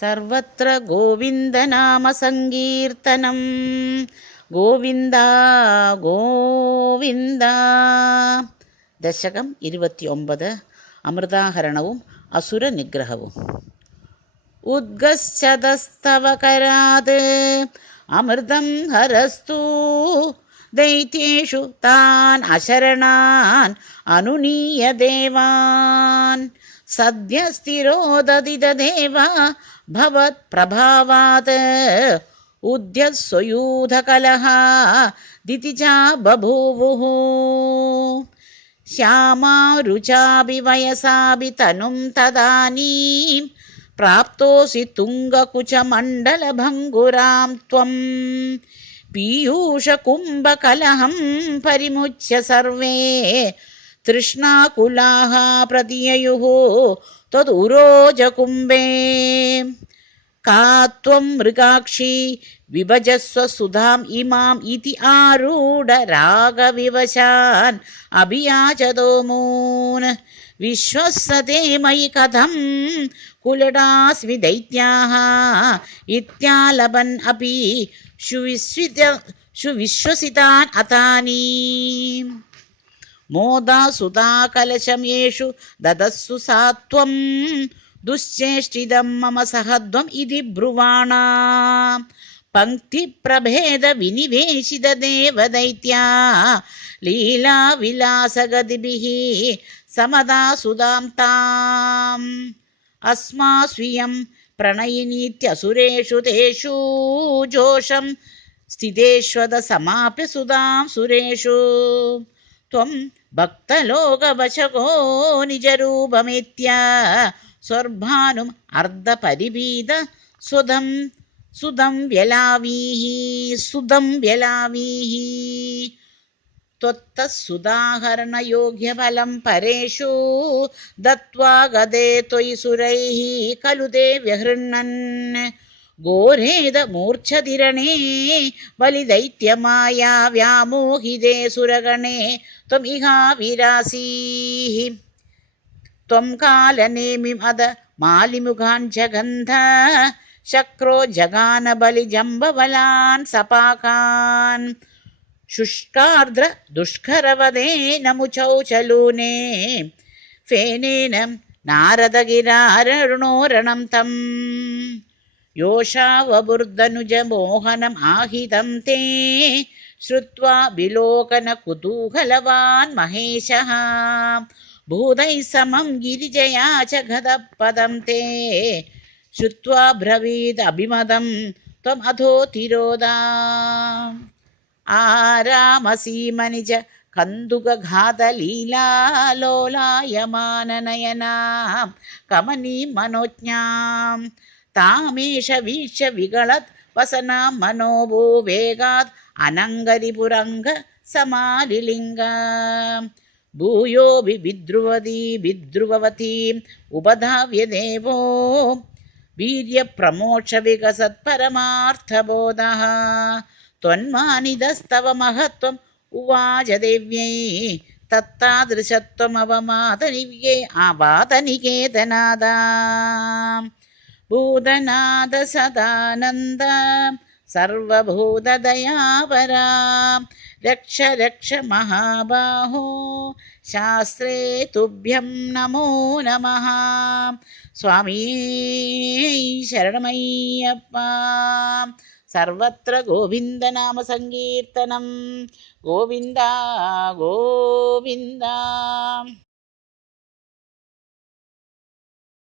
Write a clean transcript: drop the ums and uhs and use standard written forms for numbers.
ಸರ್ವತ್ರ ಗೋವಿಂದನಾಮ ಸಂಕೀರ್ತನಂ ಗೋವಿಂದ ಗೋವಿಂದ. ദശകം 29 അമൃതാഹരണവും അസുര നിഗ്രഹവും. ഉദ്ഗശ്ചതസ്തവ കരാത് അമൃതം ഹരസ്തു ദൈത്യേഷു താൻ അശരണാൻ അനുനീയ ദേവാൻ സദ്യ സ്ഥിരോദതിദേവ ഭവത് പ്രഭാവാത് ഉദ്യസ്വയൂധകലഹ ദിതിജാ ബഭൂവുഃ ശ്യാമാരുചാഭി വയസാഭി തനും തദാനീം പ്രാപ്തോസി തുംഗകുചമണ്ഡലഭംഗുരാം ത്വം പീയൂഷകുംഭകലഹം പരിമുച്യ സർവേ തൃഷ്ണാകുലാഃ പ്രതിയയുഃ ത്വദുരോജകുംഭേ കാ ത്വം മൃഗാക്ഷി വിഭജസ്വ സുധാം ഇമാം ഇതി ആരൂഢ രാഗവിവശാൻ അഭിയാചതോ മൂൻ വിശ്വസ്സതേ മയി കഥം കുലടാസ്മി ദൈത്യാഃ ഇത്യാലപൻ അപി സുവിശ്വസിതാൻ അതാനി മോദാസുതാകലശമേഷു ദദസ്സു സാത്വം ദുശ്ചേഷ്ടിതം മമ സഹധ്വം ഇതി ബ്രുവാണ പംക്തിപ്രഭേദ വിനിവേശിത ദേവദൈത്യാ ലീലാവിലാസഗതിഭിഃ സമദാസുതാം താം അസ്മാസ്വിയം പ്രണയിനീത്യസുരേഷു തേഷു ജോഷം സ്ഥിതേഷ്വത സമാപ്യ സുതാം സുരേഷു ത്വം ഭക്തലോകവശകോ നിജരൂപമേത്യ സ്വർഭാനും അർദ്ധപരിപീത സുതം വ്യലാവീഹി ത്വത്തസുദാഹരണയോഗ്യഫലം പരേഷു ദത്വാ ഗതേ ത്വയി സുരൈഃ ഖലു തേ വ്യഹൃണ്ണൻ ഘോരേദ മൂർച്ഛതിരണേ ബലിദൈത്യമായ വ്യാമോഹിതേ സുരഗണേ ത്വം ഇഹാവിരാസീഃ ത്വം കാലനേമിം അദ മാലിമുഖാൻ ജഗന്ധ ശക്രോ ജഗാന ബലിജംബവലാൻ സപാകാൻ ശുഷ്കാർദ്ര ദുഷ്കരവദേന മുചൗചലൂനേ ഫേനേന നാരദഗിരാരണോരണം തം യോഷാവബുർദനുജമോഹനം ആഹിതം തേ ശ്രുത്വാ വിലോകന കുതൂഹലവാൻ മഹേശഃ ഭൂതൈഃ സമം ഗിരിജയാ ച ഗതപദം തേ ശ്രുത്വാ ബ്രവീദ് അഭിമതം ത്വം അധോ തിരോധാ ആരാമസീമനിജ കന്ദുകഘാതലീലാലോലായമാനനയനാം കമനീം മനോജ്ഞാം താമേഷ വീക്ഷ്യ വികളത് വസനാം മനോഭൂ വേഗാത് അനങ്കരിപുരംഗ സമാലിലിംഗ ഭൂയോ വിദ്രുവവതീം ഉപധാവ്യ ദേവോ വീര്യപ്രമോക്ഷ വികസത് പരമാർത്ഥബോധഃ ത്വന്മാനിതസ്തവ മഹത്വം ഉവാച ദേവ്യൈ തത്താദൃശത്വമവമാതനികേതനാദ ഭൂതനാദ സദാനന്ദ സർവഭൂതദയാപരാ രക്ഷ രക്ഷ മഹാബാഹോ ശാസ്ത്രേ തുഭ്യം നമോ നമഃ. സ്വാമീ ശരണമയ്യപ്പ. സർവത്ര ഗോവിന്ദനാമ സങ്കീർത്തനം ഗോവിന്ദ ഗോവിന്ദ.